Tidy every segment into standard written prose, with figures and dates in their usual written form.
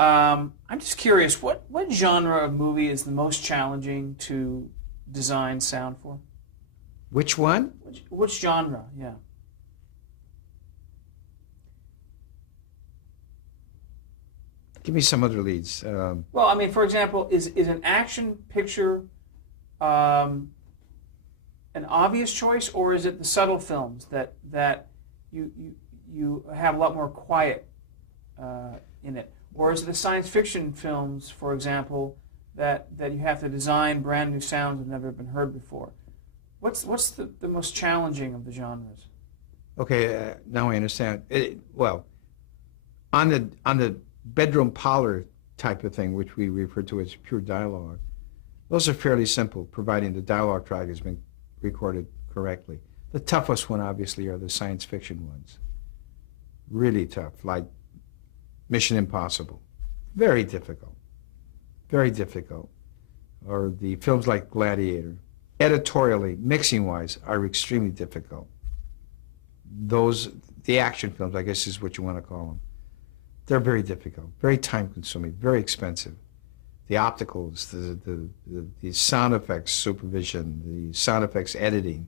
I'm just curious, what genre of movie is the most challenging to design sound for? Which one? Which genre? Yeah. Give me some other leads. Well, I mean, for example, is an action picture um, an obvious choice, or is it the subtle films that you you you have a lot more quiet in it, or is it the science fiction films, for example, that you have to design brand new sounds that have never been heard before? What's the most challenging of the genres? Okay, now I understand. Well, on the bedroom parlor type of thing, which we refer to as pure dialogue, those are fairly simple, providing the dialogue track has been recorded correctly. The toughest one, obviously, are the science fiction ones. Really tough, like Mission Impossible. Very difficult. Very difficult. Or the films like Gladiator. Editorially, mixing-wise, are extremely difficult. The action films, I guess is what you want to call them. They're very difficult, very time-consuming, very expensive. The opticals, the sound effects supervision, the sound effects editing,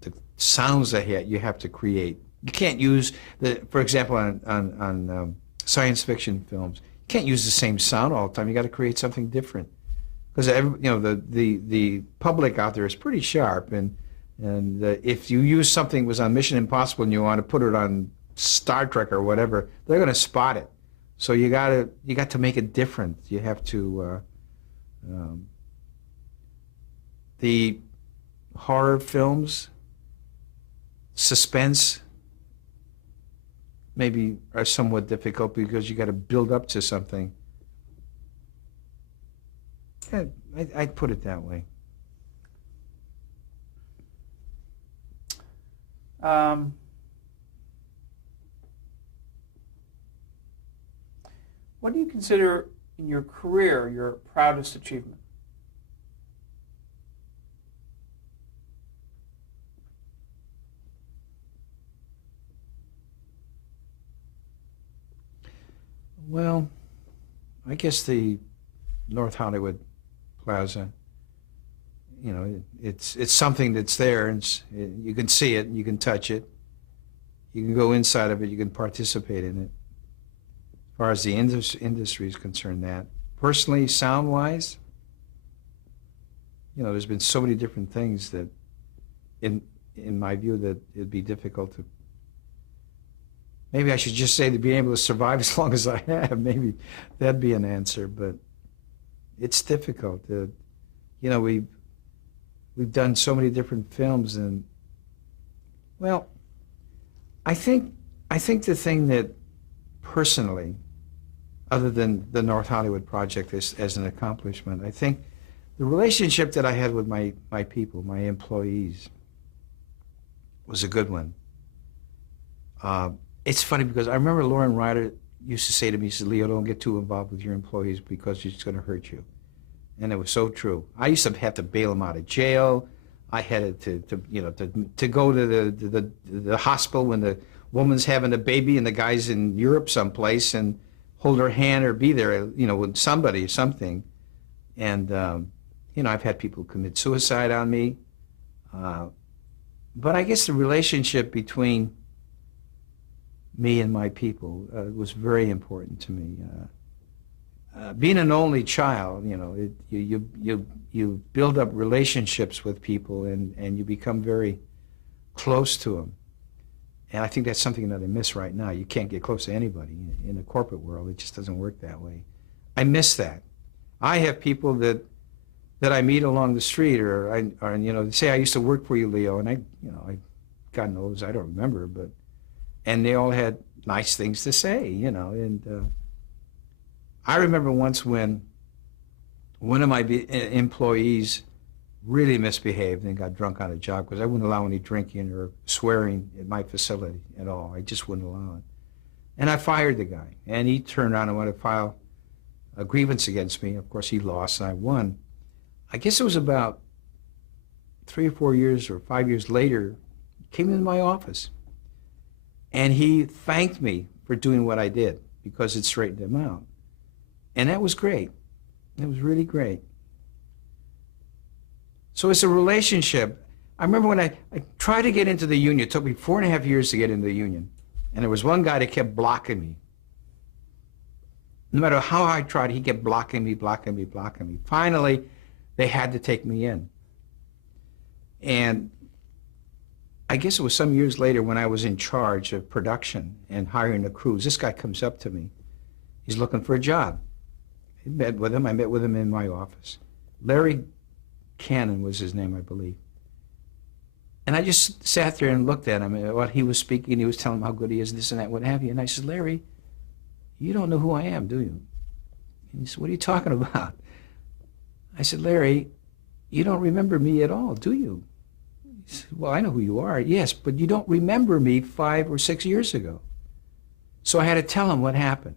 the sounds that you have to create. You can't use, for example, on science fiction films, you can't use the same sound all the time. You got to create something different. Because the public out there is pretty sharp, and if you use something that was on Mission Impossible and you want to put it on Star Trek or whatever, they're going to spot it. So you got to make it different. You have to the horror films, suspense maybe are somewhat difficult because you got to build up to something. Yeah, I'd put it that way. Um, what do you consider in your career your proudest achievement? Well, I guess the North Hollywood Plaza. You know, it's something that's there, and you can see it, you can touch it, you can go inside of it, you can participate in it. As far as the industry is concerned, that personally, sound-wise, you know, there's been so many different things that, in my view, that it'd be difficult to. Maybe I should just say to be able to survive as long as I have. Maybe that'd be an answer, but it's difficult. You know, we've done so many different films, and well, I think the thing that personally, other than the North Hollywood project as an accomplishment, I think the relationship that I had with my people, my employees, was a good one. It's funny because I remember Lauren Ryder used to say to me, he said, "Leo, don't get too involved with your employees because it's going to hurt you." And it was so true. I used to have to bail them out of jail. I had to go to the hospital when the woman's having a baby and the guy's in Europe someplace, and hold her hand or be there, you know, with somebody or something. And you know, I've had people commit suicide on me. But I guess the relationship between me and my people was very important to me. Being an only child, you know, you build up relationships with people, and you become very close to them. And I think that's something that I miss right now. You can't get close to anybody in the corporate world. It just doesn't work that way. I miss that. I have people that I meet along the street, or you know, they say, "I used to work for you, Leo," and God knows, I don't remember, and they all had nice things to say, you know, and I remember once when one of my employees really misbehaved and got drunk on a job, because I wouldn't allow any drinking or swearing at my facility at all. I just wouldn't allow it. And I fired the guy, and he turned around and wanted to file a grievance against me. Of course, he lost, and I won. I guess it was about 3 or 4 years or 5 years later, he came into my office, and he thanked me for doing what I did. because it straightened him out. And that was great. It was really great. So it's a relationship. I remember when I tried to get into the union. It took me 4.5 years to get into the union. And there was one guy that kept blocking me. No matter how I tried, he kept blocking me. Finally, they had to take me in. And I guess it was some years later when I was in charge of production and hiring the crews. This guy comes up to me. He's looking for a job. I met with him in my office. Larry Cannon was his name, I believe. And I just sat there and looked at him. And what he was speaking, he was telling him how good he is, this and that, what have you. And I said, Larry, you don't know who I am, do you? And he said, what are you talking about? I said, Larry, you don't remember me at all, do you? He said, well, I know who you are. Yes, but you don't remember me 5 or 6 years ago. So I had to tell him what happened,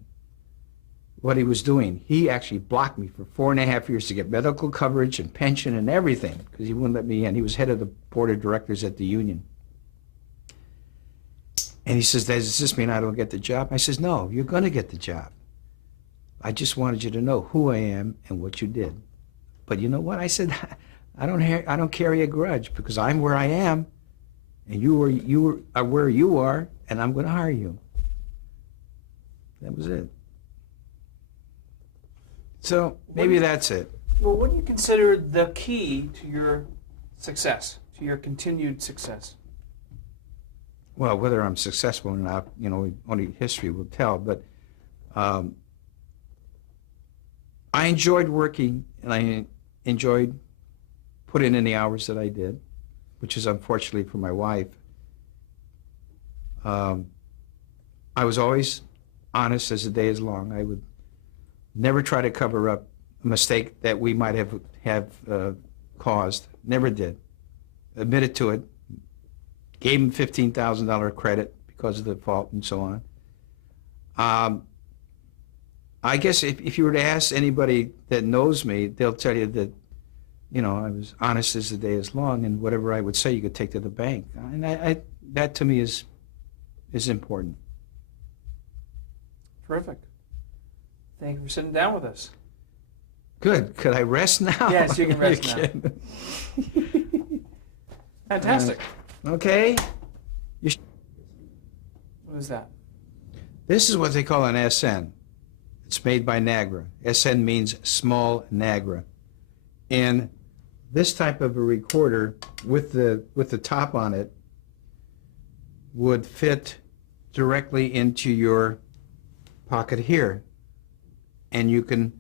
what he was doing. He actually blocked me for 4.5 years to get medical coverage and pension and everything because he wouldn't let me in. He was head of the board of directors at the union. And he says, does this mean I don't get the job? I says, no, you're going to get the job. I just wanted you to know who I am and what you did. But you know what? I said, I don't carry a grudge because I'm where I are where you are, and I'm going to hire you. That was it. So maybe that's it. Well, what do you consider the key to your success, to your continued success? Well, whether I'm successful or not, only history will tell. But I enjoyed working, and I enjoyed putting in the hours that I did, which is unfortunately for my wife. I was always honest as the day is long. I would never try to cover up a mistake that we might have caused. Never did. Admitted to it. Gave him $15,000 credit because of the fault and so on. I guess if you were to ask anybody that knows me, they'll tell you that, I was honest as the day is long, and whatever I would say, you could take to the bank. And that to me is important. Terrific. Thank you for sitting down with us. Good. Could I rest now? Yes, you can rest now. Fantastic. Okay. What is that? This is what they call an SN. It's made by Nagra. SN means small Nagra. And this type of a recorder with the top on it would fit directly into your pocket here. And you can,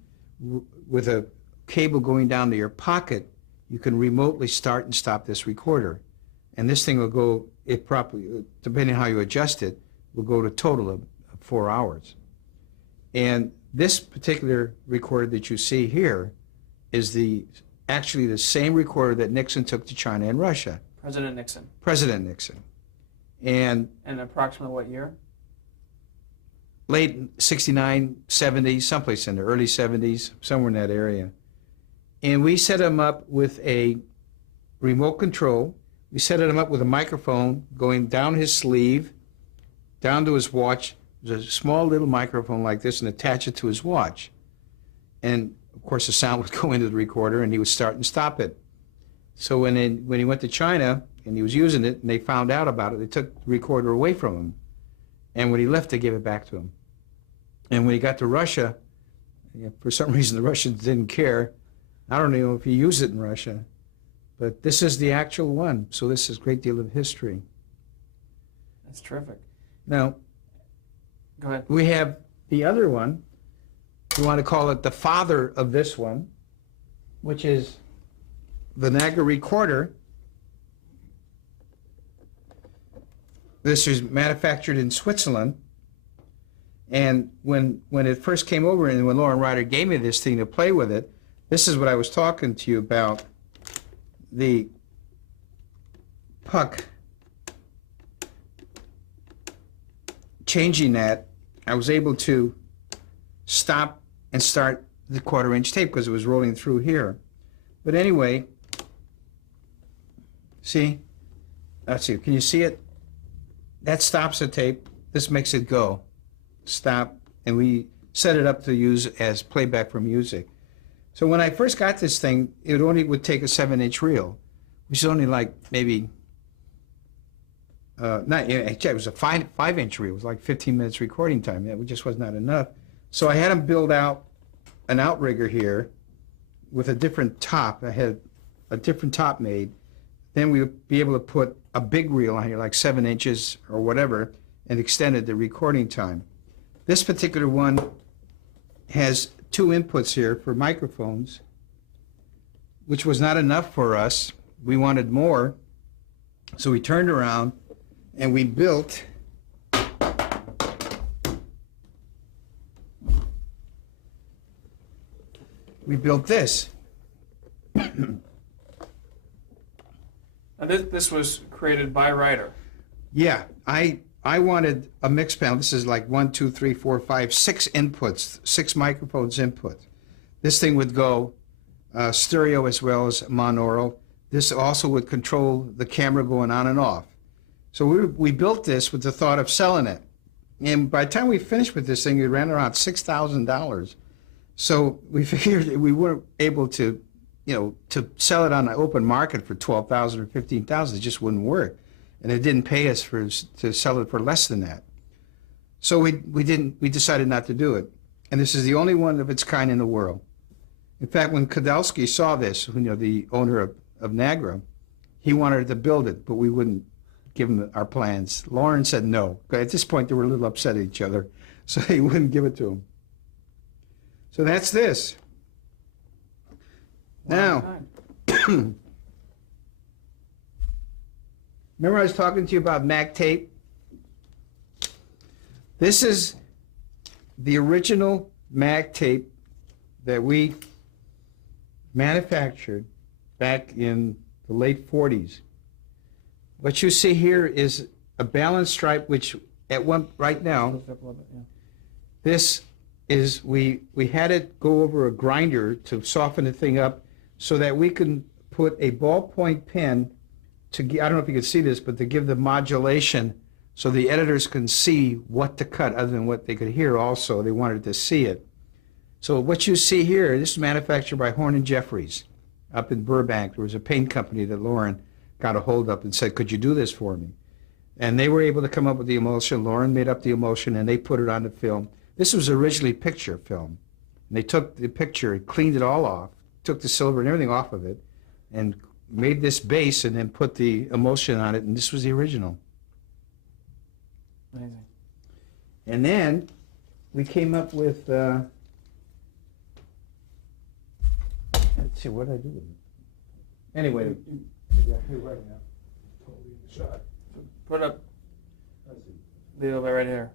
with a cable going down to your pocket, you can remotely start and stop this recorder. And this thing will go, if properly, depending on how you adjust it, will go to a total of 4 hours. And this particular recorder that you see here is actually the same recorder that Nixon took to China and Russia. President Nixon. President Nixon. And approximately what year? Late 69, 70, someplace in the early 70s, somewhere in that area. And we set him up with a remote control. We set him up with a microphone going down his sleeve, down to his watch. There's a small little microphone like this and attach it to his watch. And of course the sound would go into the recorder and he would start and stop it. So when he went to China and he was using it and they found out about it, they took the recorder away from him. And when he left, they gave it back to him. And when he got to Russia, for some reason the Russians didn't care. I don't know if he used it in Russia, but this is the actual one. So this is a great deal of history. That's terrific. Now, go ahead. We have the other one. We want to call it the father of this one, which is the Nagra recorder. This is manufactured in Switzerland. And when it first came over and when Lauren Ryder gave me this thing to play with it, this is what I was talking to you about, the puck. Changing that, I was able to stop and start the 1/4-inch tape because it was rolling through here. But anyway, see? Let's see, can you see it? That stops the tape. This makes it go. Stop, and we set it up to use as playback for music. So when I first got this thing, it only would take a 7-inch reel, which is only like maybe, not, it was a 5-inch reel. It was like 15 minutes recording time. That just was not enough. So I had them build out an outrigger here with a different top. I had a different top made. Then we would be able to put a big reel on here, like 7 inches or whatever, and extended the recording time. This particular one has 2 inputs here for microphones, which was not enough for us. We wanted more, so we turned around and we built this. And this was created by Ryder. Yeah, I wanted a mix panel. This is like 1, 2, 3, 4, 5, 6 inputs, 6 microphones input. This thing would go stereo as well as monaural. This also would control the camera going on and off. So we built this with the thought of selling it. And by the time we finished with this thing, it ran around $6,000. So we figured we weren't able to, to sell it on the open market for $12,000 or $15,000. It just wouldn't work. And it didn't pay us to sell it for less than that. So we decided not to do it. And this is the only one of its kind in the world. In fact, when Kodalski saw this, the owner of Nagra, he wanted to build it, but we wouldn't give him our plans. Lauren said no. At this point, they were a little upset at each other, so he wouldn't give it to him. So that's this. Now, remember I was talking to you about Mac tape? This is the original Mac tape that we manufactured back in the late 40s. What you see here is a balance stripe, which right now, this is, we had it go over a grinder to soften the thing up so that we can put a ballpoint pen to, I don't know if you can see this, but to give the modulation so the editors can see what to cut other than what they could hear also. They wanted to see it. So what you see here, this is manufactured by Horn and Jeffries up in Burbank. There was a paint company that Lauren got a hold of and said, could you do this for me? And they were able to come up with the emulsion. Lauren made up the emulsion and they put it on the film. This was originally picture film. And they took the picture and cleaned it all off, took the silver and everything off of it, and made this base and then put the emulsion on it, and this was the original. Amazing. And then we came up with, let's see, what did I do with it? Anyway. Yeah, you're right now. Totally in the shot. Put up, I see. leave it right here.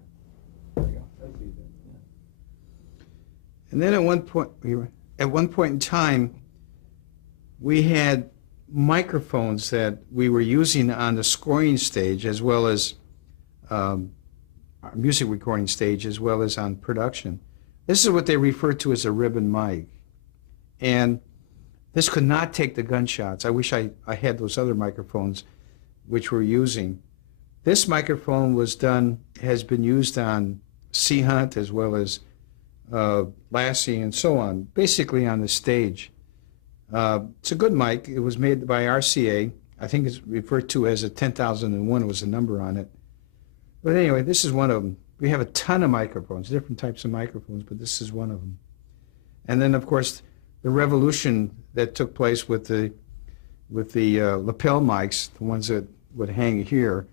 There you go. I see that. And then at one point in time, we had microphones that we were using on the scoring stage as well as our music recording stage as well as on production. This is what they refer to as a ribbon mic. And this could not take the gunshots. I wish I had those other microphones which we're using. This microphone has been used on Sea Hunt as well as Lassie and so on, basically on the stage. It's a good mic. It was made by RCA. I think it's referred to as a 10,001 was the number on it. But anyway, this is one of them. We have a ton of microphones, different types of microphones, but this is one of them. And then, of course, the revolution that took place with the lapel mics, the ones that would hang here,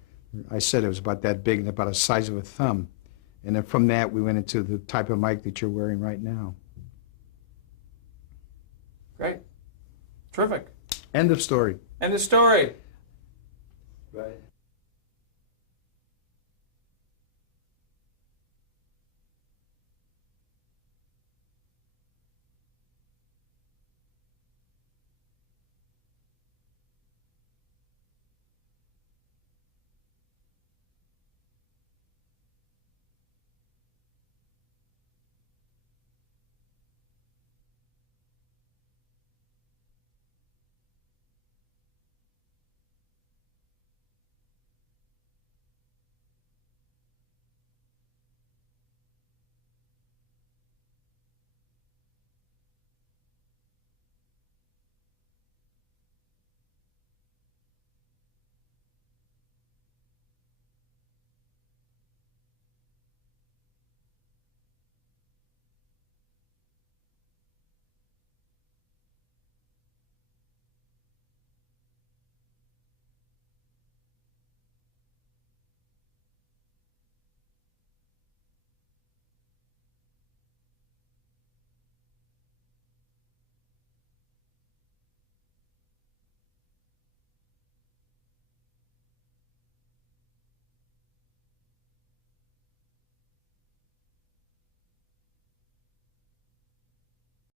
I said it was about that big, about the size of a thumb. And then from that, we went into the type of mic that you're wearing right now. Great. Terrific. End of story. End of story. Right.